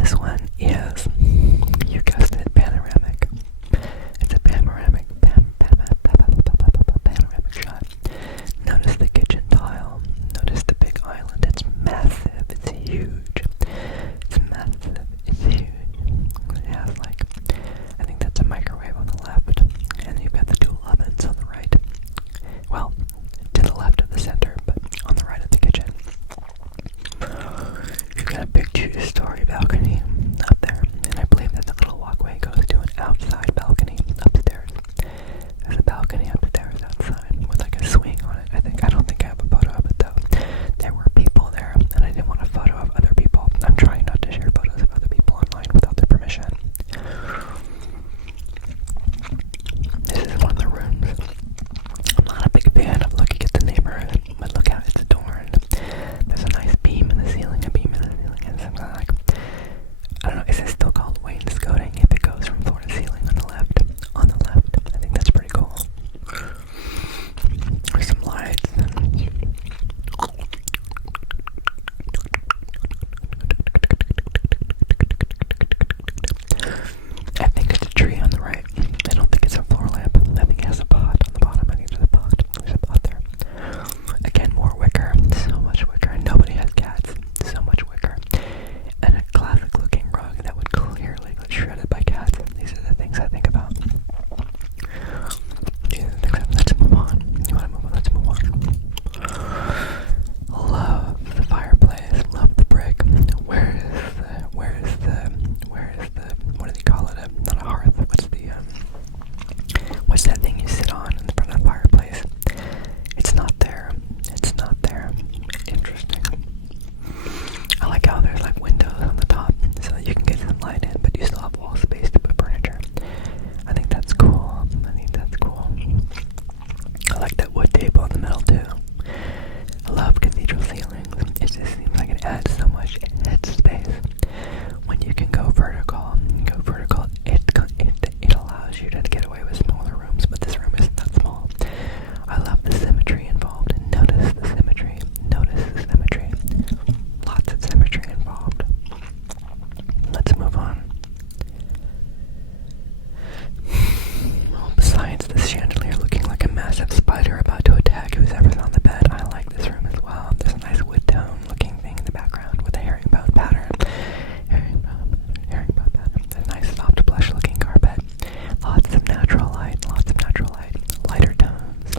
This one is, you guessed it, panoramic. It's a panoramic shot. Notice the kitchen tile. Notice the big island. It's massive. It's huge. It's massive. It's huge. It has like, I think that's a microwave on the left, and you've got the dual ovens on the right. Well, to the left of the center, but on the right of the kitchen. You've got a big two-story balcony up there, and I believe that the little walkway goes to an outside balcony upstairs. There's a balcony upstairs outside with like a swing on it. I don't think I have a photo of it though. There were people there, and I didn't want a photo of other people. I'm trying not to share photos of other people online without their permission. This is one of the rooms. I'm not a big fan of looking at the neighborhood, but look how it's adorned. There's a nice beam in the ceiling, and something like, I don't know, is it still called wainscoting if it goes from floor to ceiling on the left? On the left, I think that's pretty cool. There's some lights and I think it's a tree on the right. I don't think it's a floor lamp. I think it has a pot on the bottom. I think there's a pot. There's a pot there. Again, more wicker. So much wicker. Nobody has cats. So much wicker. And a classic looking rug that would clearly get shredded by cats. These are the things I think about. Let's move on. You want to move on? Let's move on. Love the fireplace. Love the brick. Where is the, what do they call it? Not a hearth. What's that thing you sit on in front of the fireplace? It's not there. It's not there. Interesting. I like how there's like windows on the top so that you can get some light in, but you still have wall space to put furniture. I think that's cool. I like that wood table in the middle too. I love cathedral ceilings. It just seems like it adds so much head space. When you can go vertical, it allows you to get away with smaller rooms, but this room isn't that small. I love the symmetry involved, and notice the symmetry. Lots of symmetry involved. Let's move on. Well, besides this chandelier looking like a massive spider about to attack whoever's on the bed, I like this room as well. There's a nice wood tone looking thing in the background with a herringbone pattern. Herringbone pattern. A nice soft plush looking carpet. Lots of natural light. Lighter tones.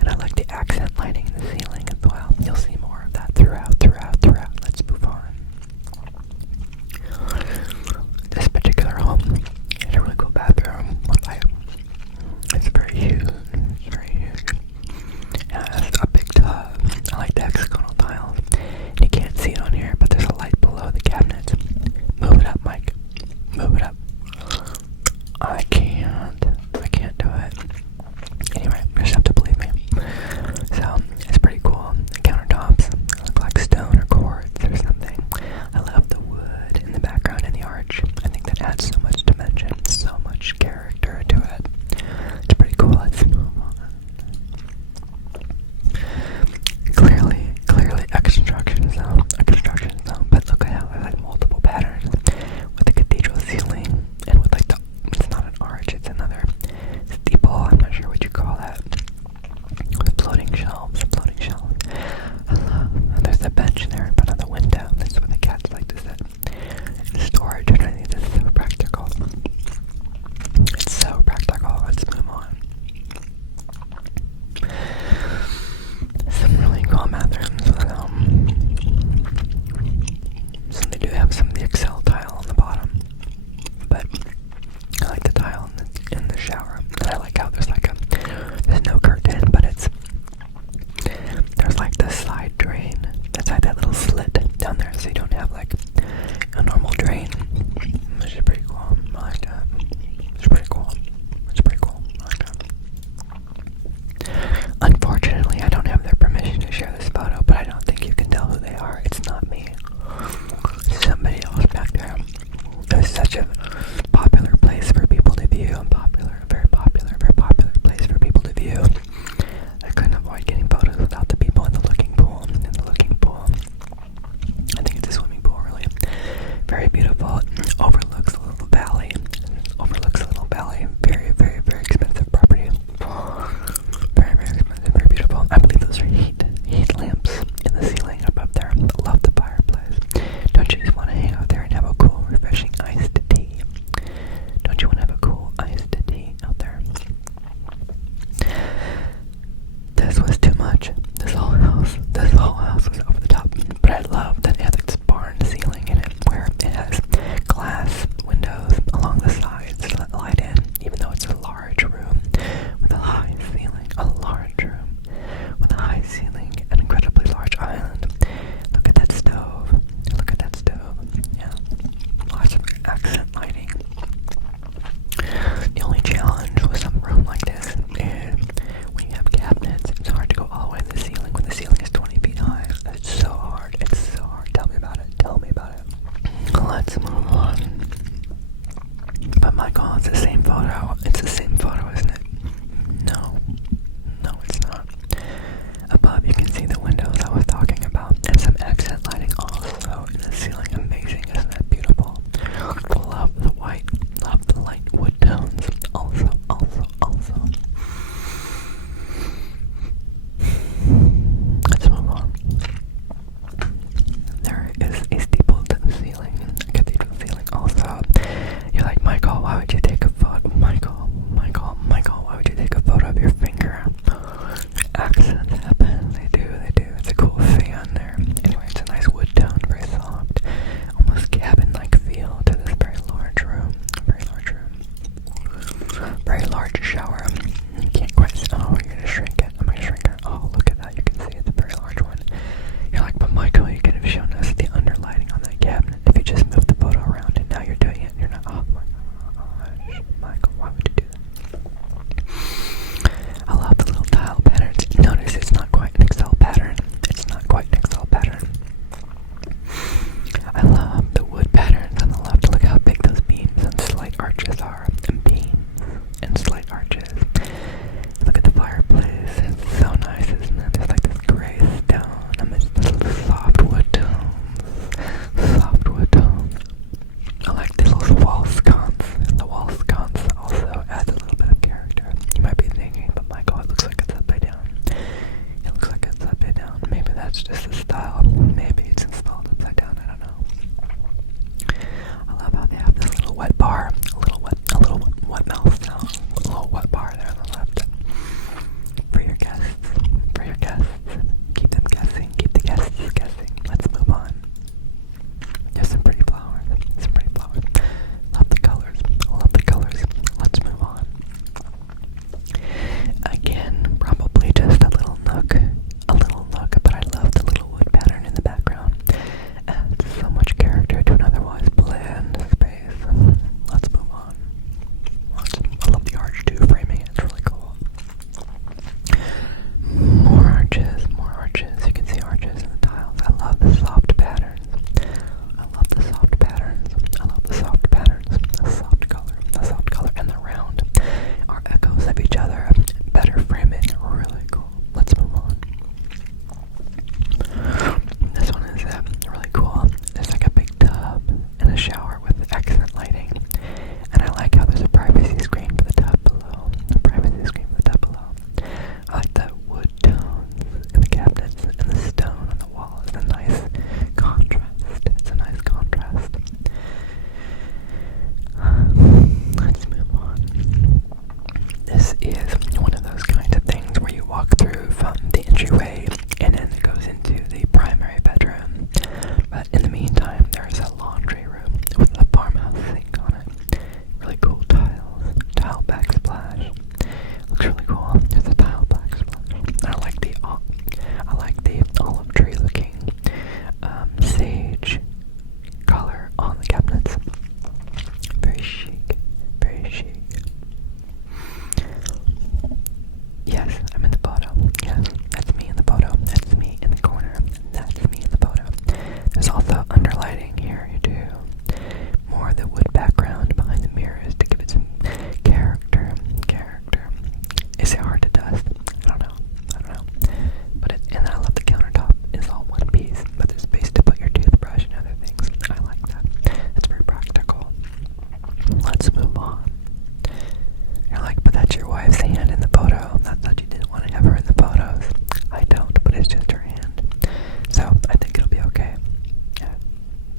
And I like the accent lighting in the ceiling as well. You'll see more of that throughout. Let's move on. This particular home has a really cool bathroom. It's very huge. It has a big tub. I like the hexagonal tiles. You can't see it on here, but there's a light below the cabinets. Move it up, Mike. Move it up. I can't do it. Anyway, you just have to believe me. So, it's pretty cool. The countertops look like stone or quartz or something. I love the wood in the background and the arch. I think that adds so much dimension, so much character to it. It's pretty cool. Let's move on. Clearly a construction zone, but look at how there's like multiple patterns with the cathedral ceiling and with like it's not an arch, it's another steeple, I'm not sure what you call that, with floating shelves. I love, there's a bench there in front of the window, that's where the cats like to sit. Storage underneath is so practical. It's so practical. Let's move on. Some really cool bathrooms. So they do have some of the Excel tile on the bottom, but I like the tile in the shower. And I like how there's no curtain, but there's like the side drain that's like that little slit down there, so you don't have like a normal drain, which is pretty cool. I like that. It's pretty cool. I like that. Unfortunately, I don't have their permission to share this photo, but I don't think you can tell who they are. It's not me. It's somebody else back there. It was such a popular place for people to view. Very popular place for people to view. I couldn't avoid getting photos without the people in the looking pool. I think it's a swimming pool, really.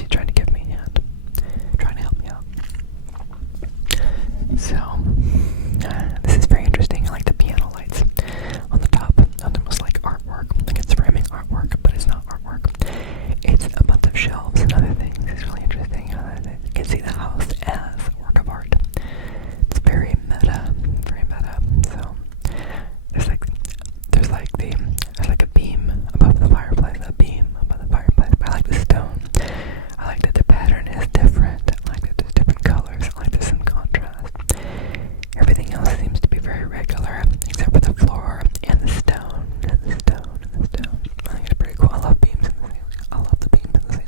she's trying to give me a hand, trying to help me out. So, this is very interesting. I like the piano lights on the top. Almost like artwork. Like it's framing artwork, but it's not artwork. It's a bunch of shelves and other things. It's really interesting. You can see the house as a work of art. It's very meta, very meta. So, there's like a beam above the fireplace, a beam above the fireplace. But I like the stone. I like that the pattern is different. I like that there's different colors. I like there's some contrast. Everything else seems to be very regular, except for the floor and the stone, and the stone, and the stone. I think it's pretty cool. I love beams in the ceiling. I love the beams in the ceiling.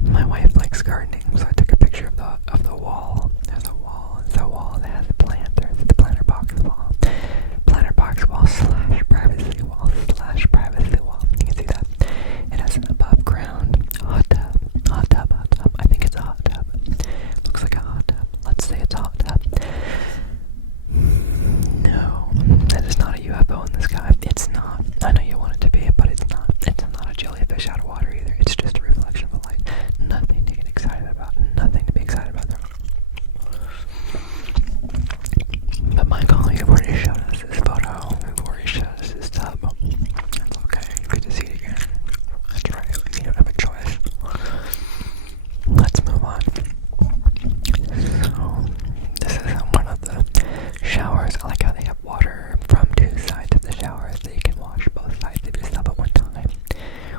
My wife likes gardening, so I took a picture of the wall. There's a wall. It's a wall that has planters. The planter box wall. Planter box wall slash privacy wall slash privacy wall. You can see that. It has an above ground hot tub. Hot tub, hot tub. I think it's a hot tub. Looks like a hot tub. Let's say it's a hot tub. No, that is not a UFO in the sky. It's not. I know you want it to be, but it's not. It's not a jellyfish out of water either. It's just a reflection of the light. Nothing to get excited about. Nothing to be excited about there. But Michael, you've already showed us this photo. You've already showed us this tub. That's okay. You get to see it again. That's right. You don't have a choice. Let's move on. So, this is one of the showers. I like how they have water from two sides of the shower so you can wash both sides of yourself at one time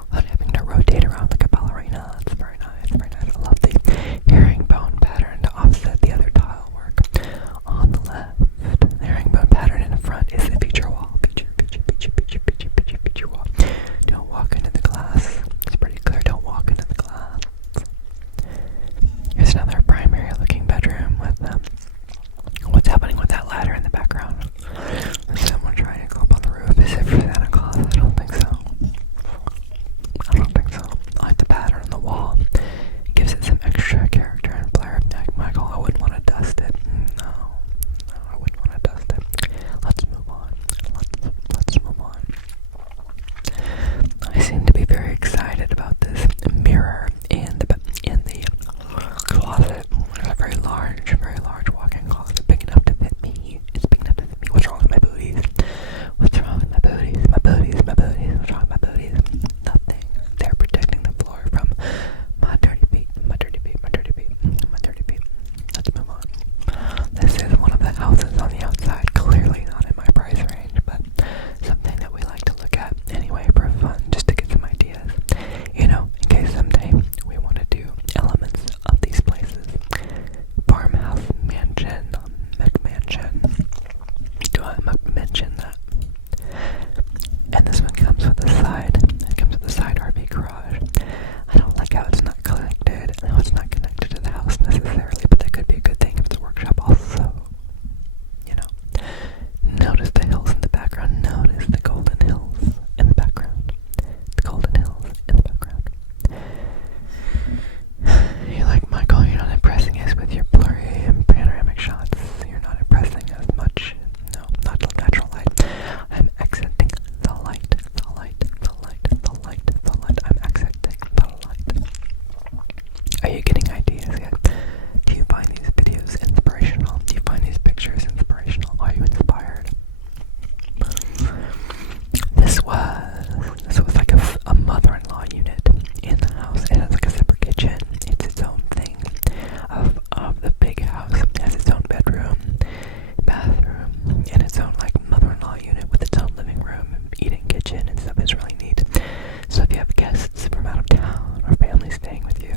without having to rotate around like a ballerina. It's very nice, very nice. I love the herringbone pattern to offset the other tile work on the left. The herringbone pattern in the front is the feature wall. Feature wall. Don't walk into the glass. It's pretty clear. Don't walk into the glass. Here's another primary looking bedroom with what's happening with that ladder in the background. Is someone trying to go up on the roof? Is it for Santa Claus? I don't think so. I don't think so. I like the pattern on the wall. It gives it some extra character and flair. Like Michael, I wouldn't want to dust it. No, I wouldn't want to dust it. Let's move on. Let's move on. I seem to be very excited about this mirror in the closet. It's a very large walk-in closet, big enough to fit me. It's big enough to fit me. What's wrong with my booties? What's wrong with my booties? My booties, my booties. What's wrong with my booties? Nothing. They're protecting the floor from my dirty feet, my dirty feet, my dirty feet, my dirty feet. Let's move on. This is one of the houses on the outside. Clearly not in my price range, but something that we like to look at anyway for fun, just to get some ideas. You know, in case someday we want to do elements of these places. Farmhouse, mansion, McMansion. Do I mention that? And this one comes with a side. It comes with a side RV garage. I don't like how it's not connected. I know it's not connected to the house necessarily, but that could be a good thing if it's a workshop also. You know. Notice the hills in the background. Notice the golden hills in the background. The golden hills in the background. You're like, Michael, you're not impressing us with your blurry and panoramic shots. You're not impressing us much. No, not the natural light. I'm accenting the light, the light, the light, the light, the light. I'm accenting the light. Are you getting ideas yet? Do you find these videos inspirational? Do you find these pictures inspirational? Are you inspired? This was like a mother-in-law unit in the house. It has like a separate kitchen. It's its own thing of the big house. It has its own bedroom, bathroom, and its own like mother-in-law unit with its own living room, eating kitchen and stuff. It's really neat. So if you have guests from out of town or family staying with you,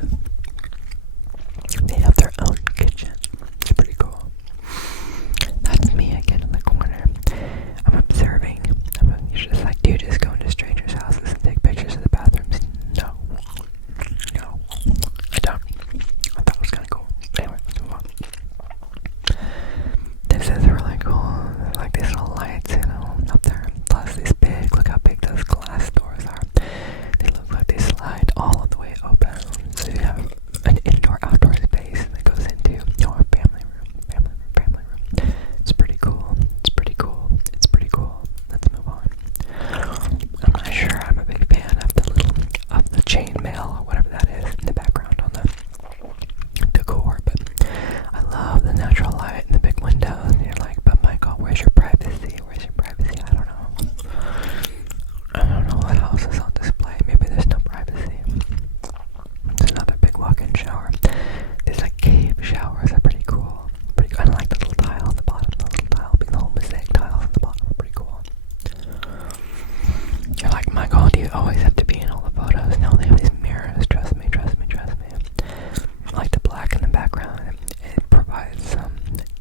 mail or whatever that is in the background on the decor. But I love the natural light and the big windows. And you're like, but Michael, where's your privacy? Where's your privacy? I don't know. I don't know what else is on display. Maybe there's no privacy. It's another big walk-in shower. These like cave showers are pretty cool. Pretty cool. I like the little tile on the bottom. The little tile, the whole mosaic tiles on the bottom are pretty cool. You're like, Michael, do you always have to be in all the photos? No, they have these mirrors. Trust me, trust me, trust me. I like the black in the background. It provides some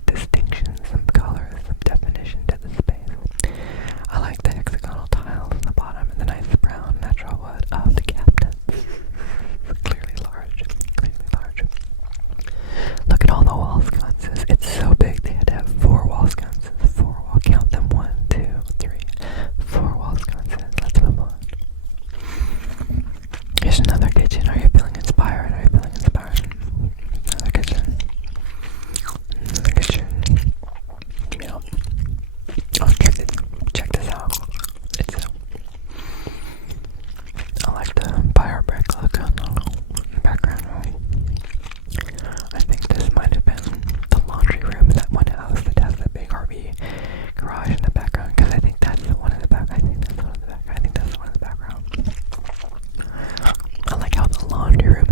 distinction, some color, some definition to the space. I like the hexagonal tiles on the bottom and the nice brown natural wood of the cabinets. Clearly large, clearly large. Look at all the wall sconces. It's so big they had to have 4 wall sconces. 4 wall, count them. 1, 2, 3, 4 wall sconces. Let's move on. Here's another kitchen. Are you feeling inspired? Are you feeling inspired? Another kitchen. Another kitchen. Yep. Oh, check this out. I like the fire brick look on the background. I think this might have been the laundry room in that one house that has the big RV garage in the background, because I think that's the one in the back. I think that's one in the back. I think that's the one in the background. I like how the laundry room